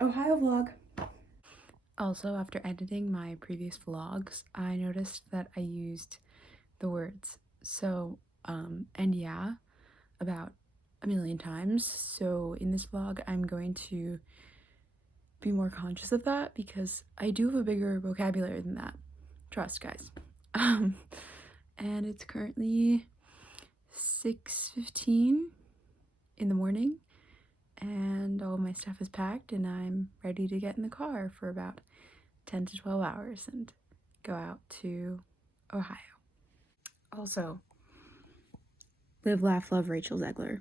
Ohio vlog. Also, after editing my previous vlogs, I noticed that I used the words so, and yeah about a million times. So in this vlog, I'm going to be more conscious of that because I do have a bigger vocabulary than that. Trust, guys. Um, and it's currently 6:15 in the morning, and all my stuff is packed, and I'm ready to get in the car for about 10 to 12 hours and go out to Ohio. Also, live, laugh, love, Rachel Zegler.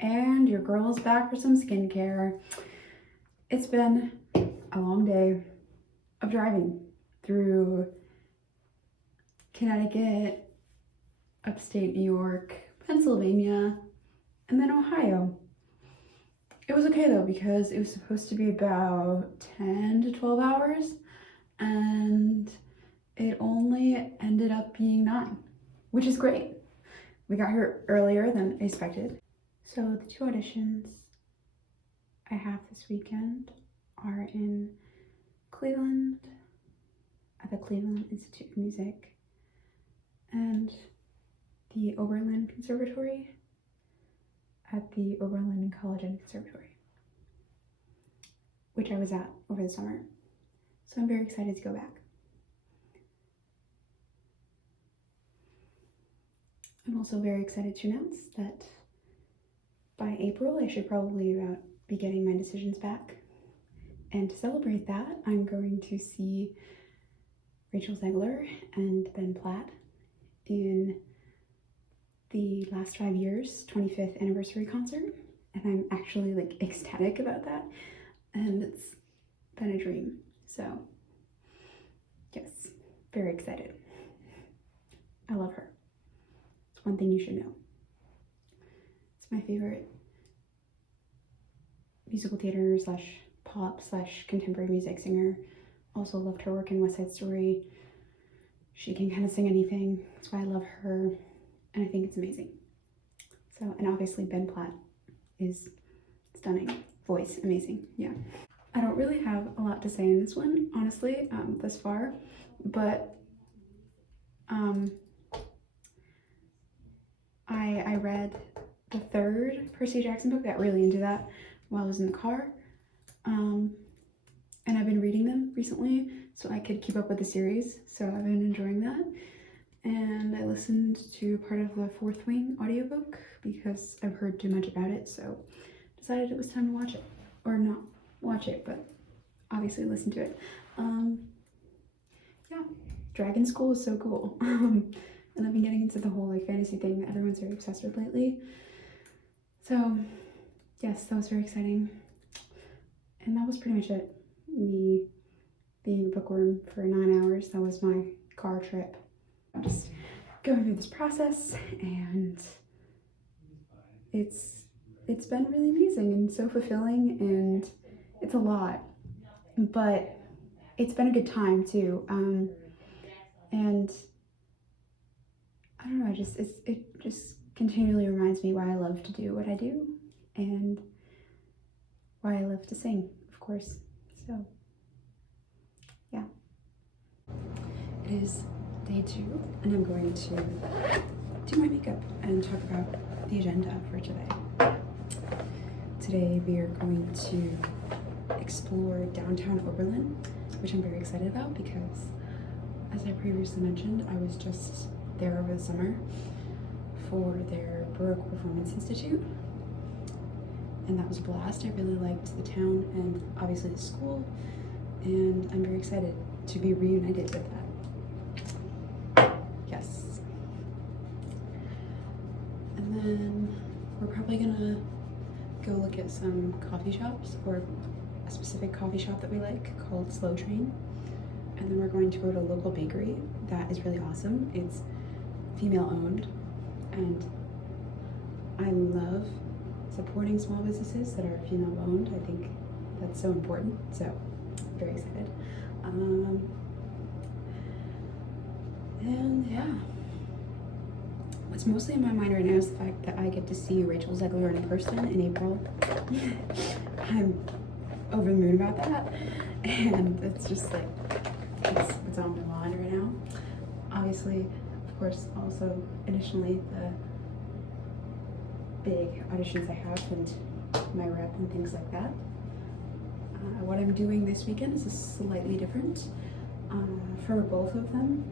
And your girl's back for some skincare. It's been a long day of driving through Connecticut, upstate New York, Pennsylvania, and then Ohio. It was okay though because it was supposed to be about 10 to 12 hours and it only ended up being 9, which is great. We got here earlier than expected. So the 2 auditions I have this weekend are in Cleveland at the Cleveland Institute of Music and the Oberlin Conservatory at the Oberlin College and Conservatory, which I was at over the summer. So I'm very excited to go back. I'm also very excited to announce that by April, I should probably be getting my decisions back. And to celebrate that, I'm going to see Rachel Zegler and Ben Platt in the Last 5 Years 25th anniversary concert. And I'm actually like ecstatic about that. And it's been a dream. So yes, very excited. I love her. It's one thing you should know. It's my favorite musical theater / pop / contemporary music singer. Also loved her work in West Side Story. She can kind of sing anything. That's why I love her. And I think it's amazing. So, and obviously Ben Platt is stunning. Voice, amazing. Yeah. I don't really have a lot to say in this one, honestly, thus far. But I read the 3rd Percy Jackson book, got really into that while I was in the car. And I've been reading them recently so I could keep up with the series. So I've been enjoying that. And I listened to part of the Fourth Wing audiobook because I've heard too much about it. So decided it was time to watch it. Or not watch it, but obviously listen to it. Yeah, Dragon School is so cool. And I've been getting into the whole like fantasy thing that everyone's very obsessed with lately. So yes, that was very exciting. And that was pretty much it. Me being a bookworm for 9 hours. That was my car trip. I'm just going through this process and it's been really amazing and so fulfilling, and it's a lot, but it's been a good time too. And I don't know, it just continually reminds me why I love to do what I do and why I love to sing, of course. So yeah, it is day 2 and I'm going to do my makeup and talk about the agenda for today. Today we are going to explore downtown Oberlin, which I'm very excited about because, as I previously mentioned, I was just there over the summer for their Baroque Performance Institute, and that was a blast. I really liked the town and obviously the school, and I'm very excited to be reunited with that. Yes. And then we're probably gonna go look at some coffee shops, or a specific coffee shop that we like called Slow Train. And then we're going to go to a local bakery that is really awesome. It's female owned, and I love supporting small businesses that are female owned. I think that's so important. So very excited. And yeah, what's mostly in my mind right now is the fact that I get to see Rachel Zegler in person in April. I'm over the moon about that, and it's just like, it's on my mind right now. Obviously, of course, also additionally the big auditions I have and my rep and things like that. What I'm doing this weekend is slightly different. For both of them,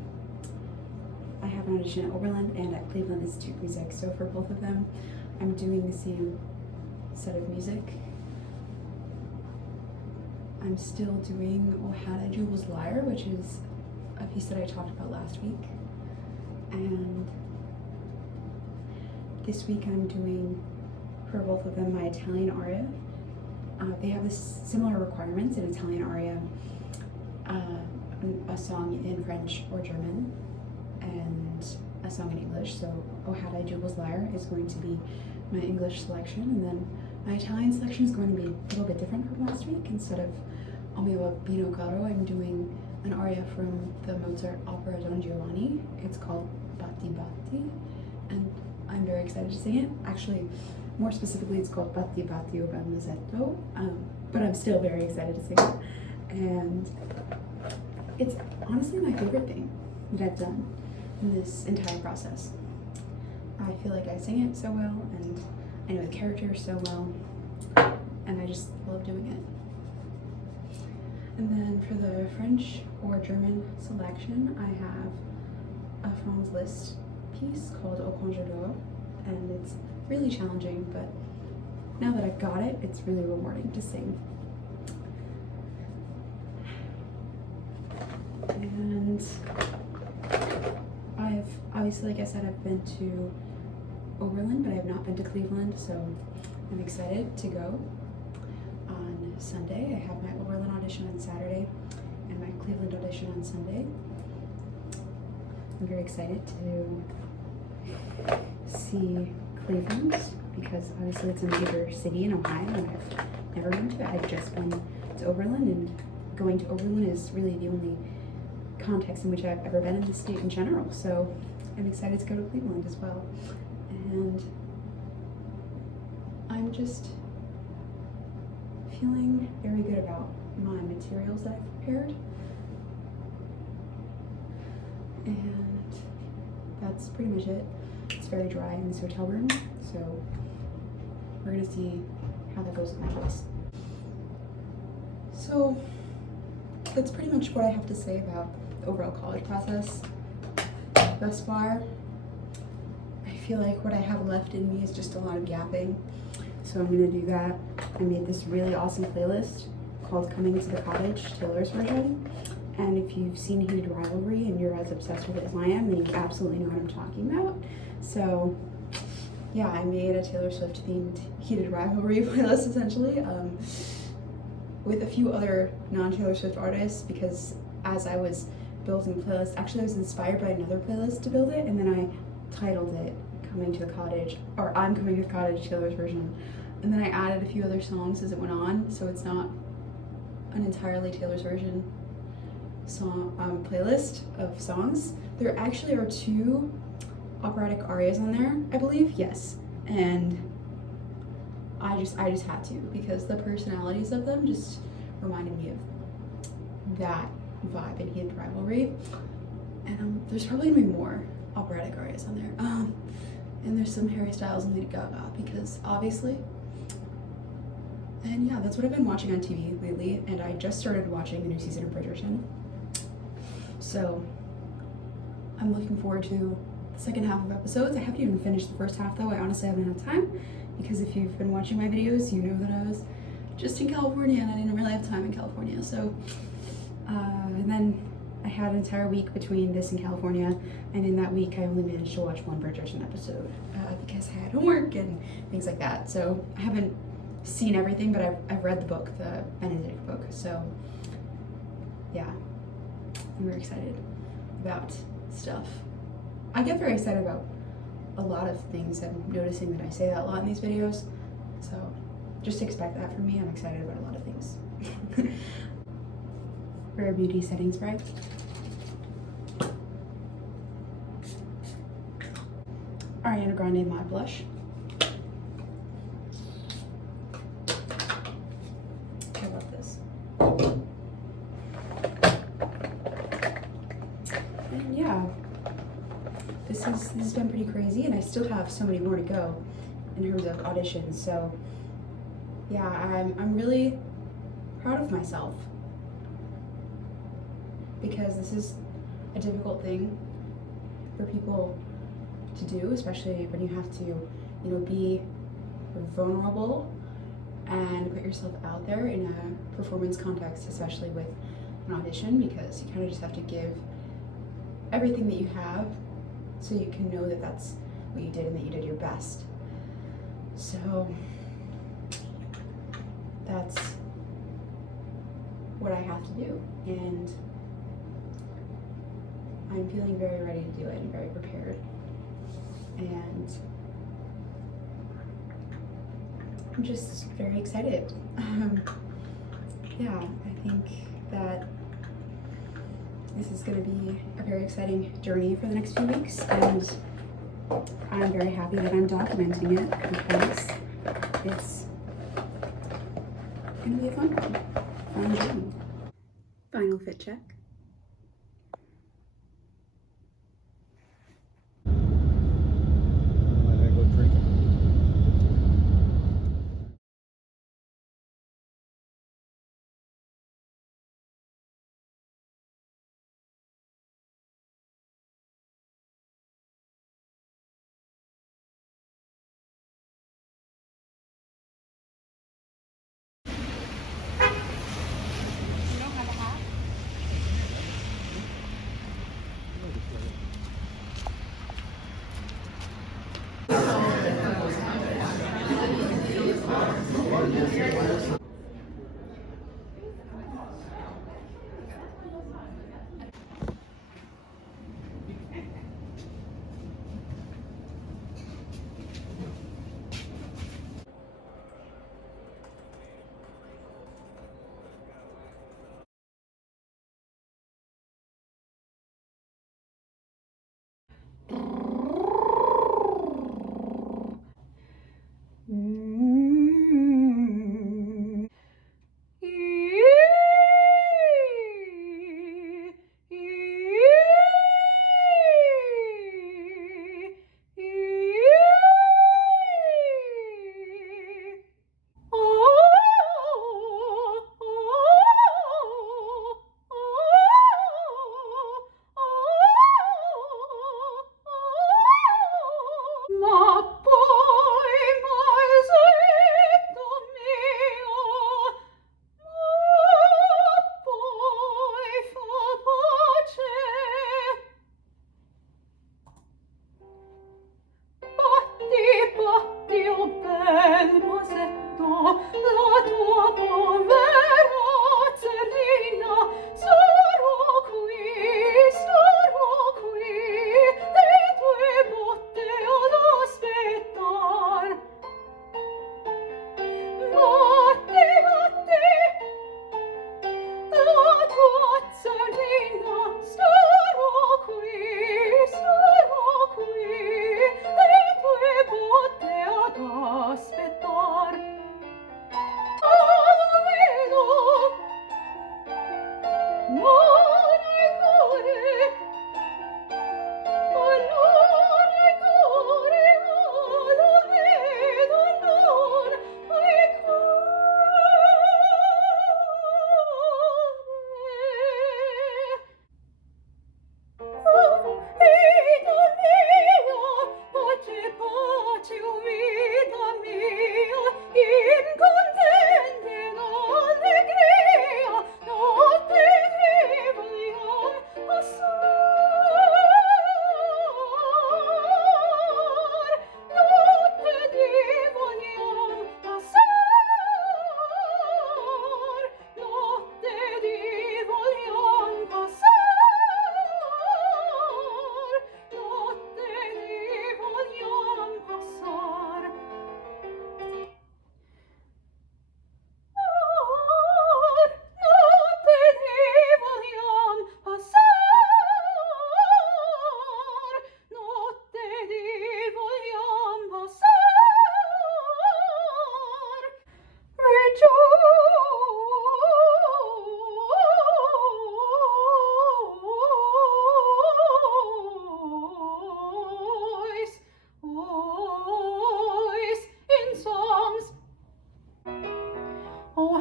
I have an audition at Oberlin and at Cleveland Institute of Music. So for both of them, I'm doing the same set of music. I'm still doing O Hannah Jubel's Lyre, which is a piece that I talked about last week. And this week I'm doing, for both of them, my Italian aria. They have similar requirements: an Italian aria, a song in French or German, and a song in English. So O Hannah Jubel's Lyre is going to be my English selection, and then my Italian selection is going to be a little bit different from last week. Instead of O mio Bambino Caro, I'm doing an aria from the Mozart opera Don Giovanni. It's called Batti Batti, and I'm very excited to sing it. Actually, more specifically, it's called Batti Batti o Bambazetto, but I'm still very excited to sing it. And it's honestly my favorite thing that I've done in this entire process. I feel like I sing it so well, and I know the characters so well, and I just love doing it. And then for the French or German selection, I have a Franz Liszt piece called Au Congélateur, and it's really challenging, but now that I've got it, it's really rewarding to sing. And I've obviously, like I said, I've been to Oberlin, but I have not been to Cleveland, so I'm excited to go. On Sunday, I have my Oberlin audition on Saturday and my Cleveland audition on Sunday. I'm very excited to see Cleveland because obviously it's a major city in Ohio and I've never been to it. I've just been to Oberlin, and going to Oberlin is really the only context in which I've ever been in the state in general. So I'm excited to go to Cleveland as well. And I'm just feeling very good about my materials that I've prepared. And that's pretty much it. It's very dry in this hotel room, so we're gonna see how that goes with my voice. So that's pretty much what I have to say about the overall college process thus far. I feel like what I have left in me is just a lot of yapping, so I'm gonna do that. I made this really awesome playlist called Coming to the Cottage, Taylor's version. And if you've seen Heated Rivalry and you're as obsessed with it as I am, then you absolutely know what I'm talking about. So yeah, I made a Taylor Swift themed Heated Rivalry playlist essentially, with a few other non-Taylor Swift artists, because as I was building the playlist, actually I was inspired by another playlist to build it, and then I titled it Coming to the Cottage, or I'm Coming to the Cottage, Taylor's version. And then I added a few other songs as it went on, so it's not an entirely Taylor's version song playlist of songs. There actually are 2 operatic arias on there, I believe, yes. And I just had to, because the personalities of them just reminded me of that vibe in Heated Rivalry. And there's probably gonna be more operatic arias on there. And there's some Harry Styles and Lady Gaga, because obviously. And yeah, that's what I've been watching on TV lately, and I just started watching the new season of Bridgerton. So I'm looking forward to the second half of episodes. I haven't even finished the first half though. I honestly haven't had time, because if you've been watching my videos, you know that I was just in California and I didn't really have time in California. So, and then I had an entire week between this and California, and in that week I only managed to watch one Bridgerton episode because I had homework and things like that. So I haven't seen everything, but I've read the book, the Benedict book. So yeah, I'm very excited about stuff. I get very excited about a lot of things. I'm noticing that I say that a lot in these videos, so just expect that from me. I'm excited about a lot of things. Rare Beauty setting spray. Ariana Grande Matte Blush. I love this. And yeah, this has been pretty crazy, and I still have so many more to go in terms of auditions. So yeah, I'm really proud of myself, because this is a difficult thing for people to do, especially when you have to, you know, be vulnerable and put yourself out there in a performance context, especially with an audition, because you kind of just have to give everything that you have so you can know that that's what you did and that you did your best. So that's what I have to do, and I'm feeling very ready to do it and very prepared. And I'm just very excited. Yeah, I think that this is going to be a very exciting journey for the next few weeks, and I'm very happy that I'm documenting it, because it's going to be a fun journey. Final fit check.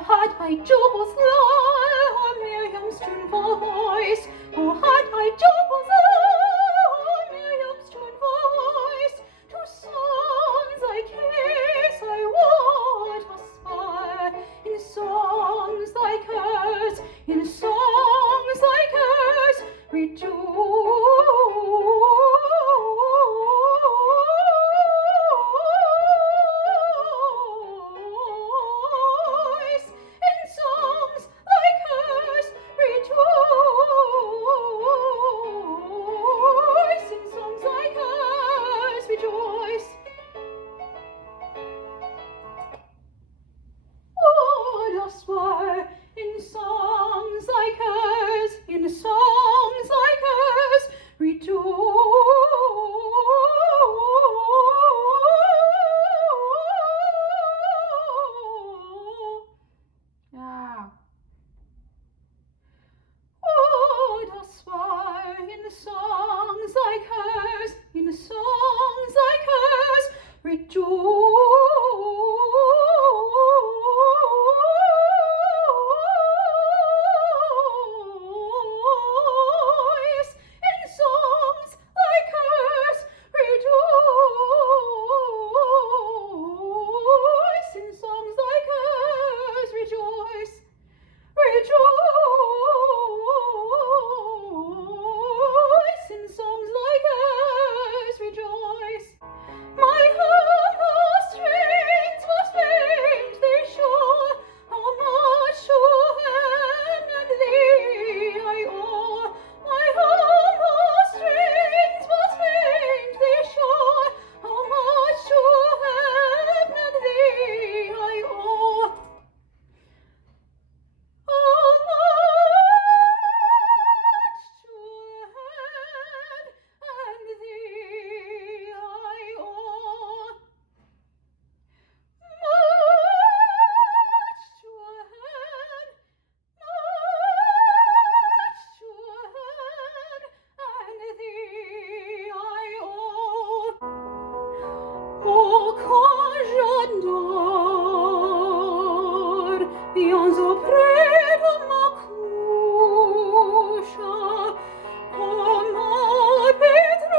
had I Job's love, Miriam's tuneful voice. Oh, had I Job's love, Miriam's tuneful voice. To songs like his I would aspire, in songs like hers, in songs like hers, rejoice. In songs like hers, rejoice. In songs like hers, rejoice. Would aspire, in songs like hers, in songs like hers, rejoice. Yeah. Would aspire, in songs like hers, in songs like hers, rejoice. In songs like hers, rejoice. In songs like hers, rejoice. Rejoice. In songs like hers, rejoice. My humble strains must faint, they show how much to heaven and thee I owe. My humble strains must faint, they show how much to heaven and thee I owe. How much to heaven and thee I owe. Much to heaven, much to heaven and thee I owe. Oh, quand j'adore, viens auprès de ma couche, comme un pétrarque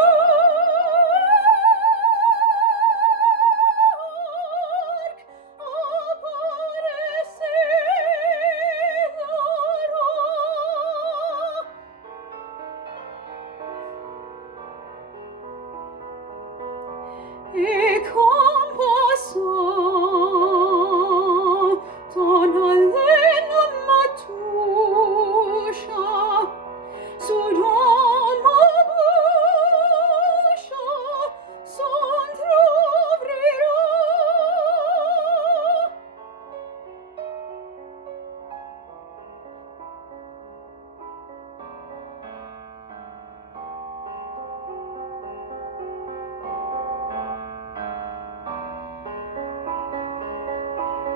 apparaissait l'aurore. Et qu'en passant, ton haleine me touche, soudain ma bouche s'entr'ouvrira.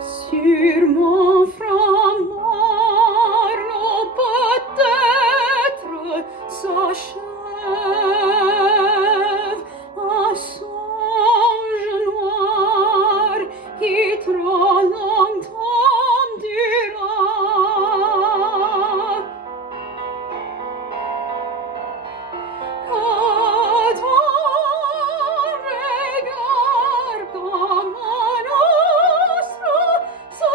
Sur mon front marne peut-être s'achève un songe noir qui trop longtemps dura. Que ton regard comme un astre se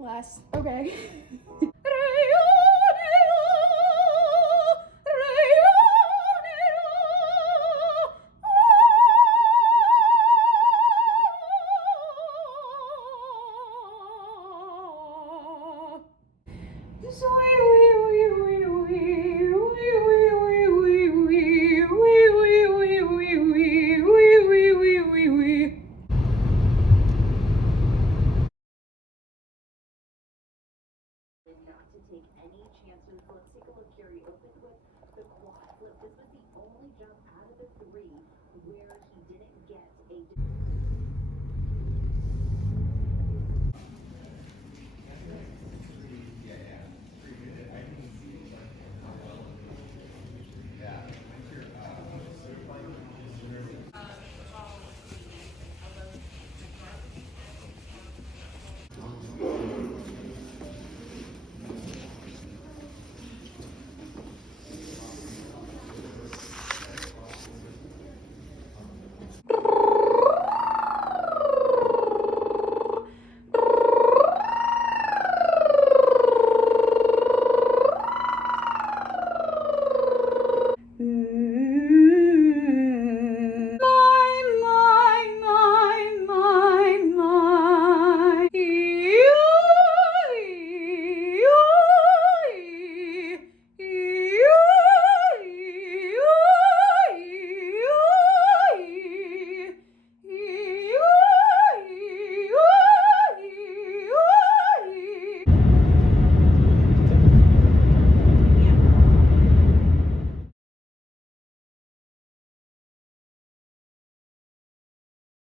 Last. Okay. Not to take any chances. Let's take a look here.